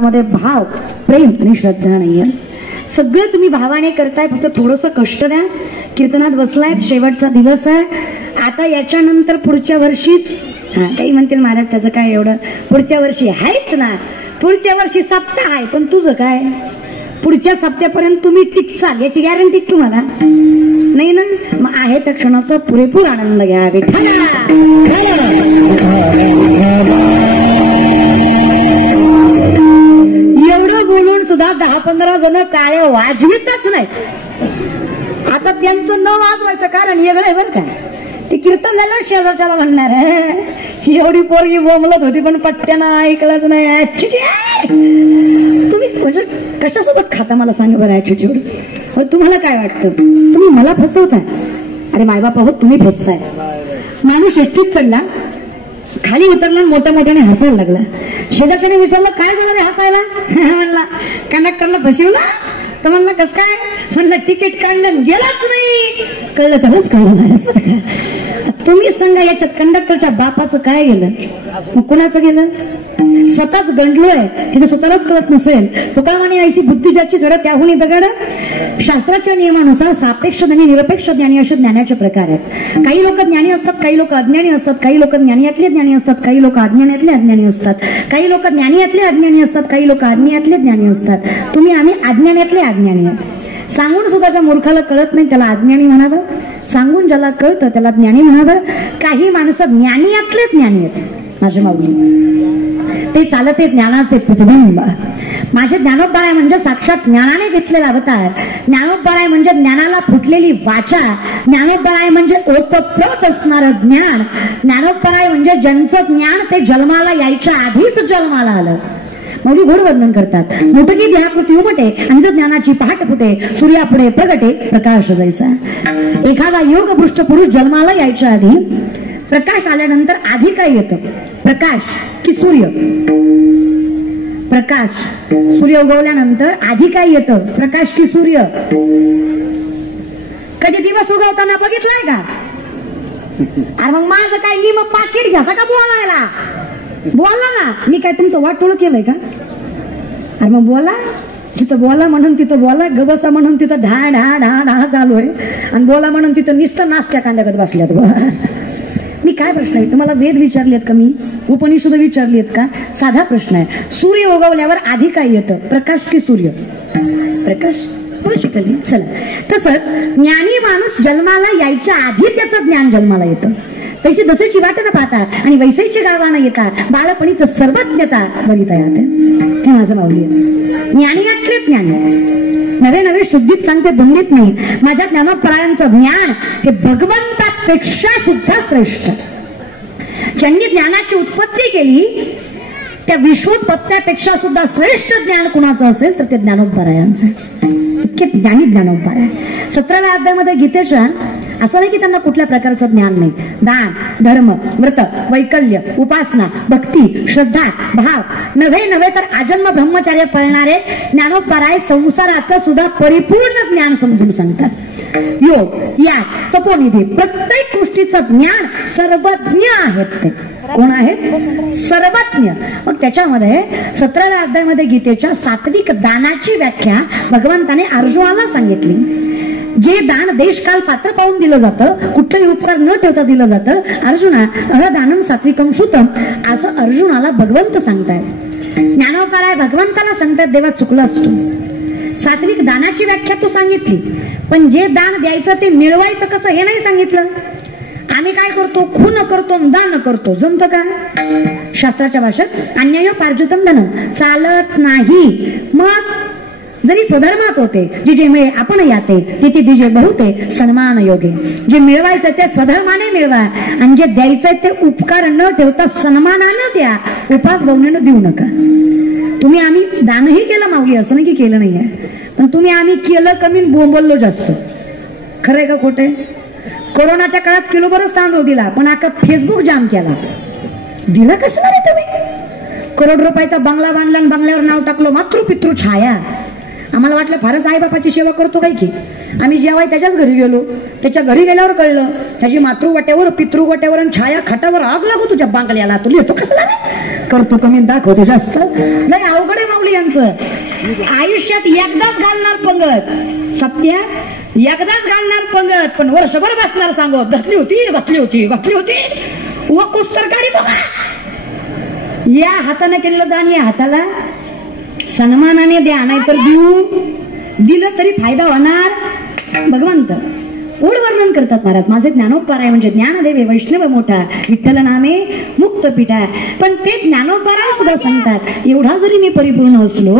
मध्ये भाव, प्रेम आणि श्रद्धा नाहीये. सगळं तुम्ही भावाने करताय, फक्त थोडंसं कष्ट द्या. कीर्तनात बसलाय, शेवटचा दिवस आहे. आता याच्यानंतर पुढच्या वर्षीच काही म्हणतील महाराज त्याचं काय एवढं, पुढच्या वर्षी आहेच ना, पुढच्या वर्षी सप्ताह आहे, पण तुझं काय पुढच्या सप्त्यापर्यंत तुम्ही टिकचाल याची गॅरंटी तुम्हाला नाही ना. मग आहे त्या क्षणाचा पुरेपूर आनंद घ्या. एवढं बोलून सुद्धा 10-15 जण टाळ्या वाजवितच नाही. आता त्यांचं न वाजवायचं कारण वेगळं आहे बरं का. ते कीर्तन झालं शेजारच्याला म्हणणार एवढी पोरगी बोंबलत होती पण पट्ट्यानं ऐकलंच नाही. तुम्ही म्हणजे कशासोबत खाता मला सांगा बरं ऍटिट्यूड. तुम्हाला काय वाटतं तुम्ही मला फसवताय? अरे मायबाप आहोत तुम्ही फसताय. माणूस एसटीत चढला, खाली उतरला, मोठ्या मोठ्याने हसायला लागला. शेजारच्याने विचारलं काय झालं रे हसायला? म्हणला कंडक्टरला फसवलं. तर म्हणला कस काय? म्हणलं तिकीट काढलं गेलाच नाही. कळलं तरच कळलं नाही. तुम्ही सांगा याच्यात कंडक्टरच्या बापाचं काय गेलं, मग कुणाचं गेलं? स्वतःच गंडलोय हे तर स्वतःलाच कळत नसेल. तुकारामाने ऐसी बुद्धी ज्याची जरा त्याहून दगड. शास्त्राच्या नियमानुसार सापेक्ष आणि निरपेक्ष ज्ञानी असे ज्ञानाचे प्रकार आहेत. काही लोक ज्ञानी असतात, काही लोक अज्ञानी असतात. काही लोक ज्ञानीयातले ज्ञानी असतात, काही लोक अज्ञानातले अज्ञानी असतात. काही लोक ज्ञानीयातले अज्ञानी असतात, काही लोक अज्ञानातले ज्ञानी असतात. तुम्ही आम्ही अज्ञानातले अज्ञानी आहे. सांगून सुद्धा ज्या मूर्खाला कळत नाही त्याला अज्ञानी म्हणावं, सांगून ज्याला कळतं त्याला ज्ञानी म्हणावं. काही माणसं ज्ञानीयातले ज्ञानी आहेत. माझे माऊली ते चालते ज्ञानाचे प्रतिबिंब. माझे ज्ञानोबराय म्हणजे साक्षात ज्ञानाने घेतलेला अवतार. ज्ञानोबराय म्हणजे ज्ञानाला फुटलेली वाचा. ज्ञानोबराय म्हणजे ओतप्रोत असणारं ज्ञान. ज्ञानोबराय म्हणजे ज्यांचं ज्ञान ते जन्माला यायच्या आधीच जन्माला आलं. मौली घोड वर्णन करतात. मुठकी ध्याकृती उमटे आणि जर ज्ञानाची पहाट फुटे, सूर्यापुढे प्रगटे प्रकाश जायचा. एखादा योग पृष्ठ पुरुष जन्माला यायच्या आधी प्रकाश आल्यानंतर आधी काय येतं? प्रकाश की सूर्य? प्रकाश. सूर्य उगवल्यानंतर आधी काय येतं? प्रकाश की सूर्य? कधी दिवस उगवताना बघितलाय का? अरे मग माझं काय मी मग पाकिट घ्यायचा का बोलायला? बोला ना. मी काय तुमचं वाटोळ केलंय का? अरे मग बोला. जिथं बोला म्हणून तिथं बोला, गबसा म्हणून तिथं ढा ढा ढा ढा चालू आहे, आणि बोला म्हणून तिथं निस्तर नाचत्या कांद्यागत बसल्यात. मी काय प्रश्न आहे तुम्हाला? वेद विचारलेत का? मी उपनिषद विचारलेत का? साधा प्रश्न आहे. सूर्य उगवल्यावर आधी काय येतं? प्रकाश की सूर्य? प्रकाश. शिकली. चला, तसंच ज्ञानी माणूस जन्माला यायच्या आधी त्याचं ज्ञान जन्माला येतं. तशी जसेची वाट न पाहता आणि वैसेची गावाना येता बाळपणीच सर्वज्ञता बघिता येते. हे माझं माऊली आहे. ज्ञानी असले ज्ञानी नवे नवे शुद्धीत सांगते, बंदीत नाही. माझ्या ज्ञानोपरायांचं ज्ञान हे भगवंतापेक्षा सुद्धा श्रेष्ठ. ज्यांनी ज्ञानाची उत्पत्ती केली त्या विश्वोत्पत्त्यापेक्षा सुद्धा श्रेष्ठ ज्ञान कुणाचं असेल तर ते ज्ञानोपरायांचं. इतके ज्ञानी ज्ञानोपराय. 17व्या अध्यायामध्ये गीतेच्या असं नाही की त्यांना कुठल्या प्रकारचं ज्ञान नाही. दान, धर्म, व्रत, वैकल्य, उपासना, भक्ती, श्रद्धा, भाव, नव्हे नव्हे तर आजन्म ब्रह्मचर्य पळणारे ज्ञानोपराय संसाराचं सुद्धा परिपूर्ण ज्ञान समजून सांगतात. योग, याग, तपोनिधी, प्रत्येक गोष्टीचं ज्ञान सर्वज्ञ आहेत. ते कोण आहेत? सर्वज्ञ. मग त्याच्यामध्ये 17व्या अध्यायामध्ये गीतेच्या सात्विक दानाची व्याख्या भगवंताने अर्जुनाला सांगितली. जे दान देशकाल पात्र पाहून दिलं जातं, कुठलंही उपकार न ठेवता दिलं जातं. अर्जुना अहदानम सात्विकम श्रुतम असं अर्जुनाला भगवंत सांगतायत. ज्ञानोपराय भगवंताला सांगतात देवा चुकला असतो. सात्विक दानाची व्याख्या तू सांगितली, पण जे दान द्यायचं ते मिळवायचं कसं हे नाही सांगितलं. आम्ही काय करतो? खून करतो, दान करतो. जमतं का? शास्त्राच्या भाषेत अन्याय पार्जितम धन चालत नाही. मग जरी स्वधर्मात होते जे जे मिळे आपण याते तिथे दिजे बहुते सन्मान योगे. जे मिळवायचं ते स्वधर्माने मिळवा, आणि जे द्यायचंय ते उपकार न ठेवता सन्मानानं द्या. उपास भावनेनं देऊ नका. तुम्ही आम्ही दानही केलं माऊली, असं नाही की केलं नाहीये, पण तुम्ही आम्ही केलं कमी, बोंबललो जास्त. खरंय का खोटे? कोरोनाच्या काळात किलोभरच तांदूळ दिला, पण आता फेसबुक जाम केला. दिला कसं नाही तुम्ही? करोड रुपयाचा बंगला बांधला आणि बंगल्यावर नाव टाकलो मातृ पितृ छाया. आम्हाला वाटलं फारच आई बापाची सेवा करतो काय की. आम्ही जेव्हा त्याच्याच घरी गेलो, त्याच्या घरी गेल्यावर कळलं त्याची मातृवट्यावर पितृवट्यावर आणि छाया खाटावर आग लागू तुझ्या बांगल्याला. तुला येतो कसला करतो कमी दाखवतो जास्त नाही. अवघड आहे माऊली. आयुष्यात एकदाच घालणार पंगत, सत्या एकदाच घालणार पंगत, पण वर्षभर बसणार सांगत घातली होती व कुस्तर काढी बघा. या हाताने केलेलं दान या हाताला सन्मानाने द्या, नाहीतर दिलं तरी फायदा होणार. भगवंत ओढ वर्णन करतात महाराज, माझे ज्ञानोपाराय म्हणजे ज्ञानदेवे वैष्णव मोठा, विठ्ठल नामे मुक्त पिठा. पण ते ज्ञानोपाराय सुद्धा सांगतात, एवढा जरी मी परिपूर्ण असलो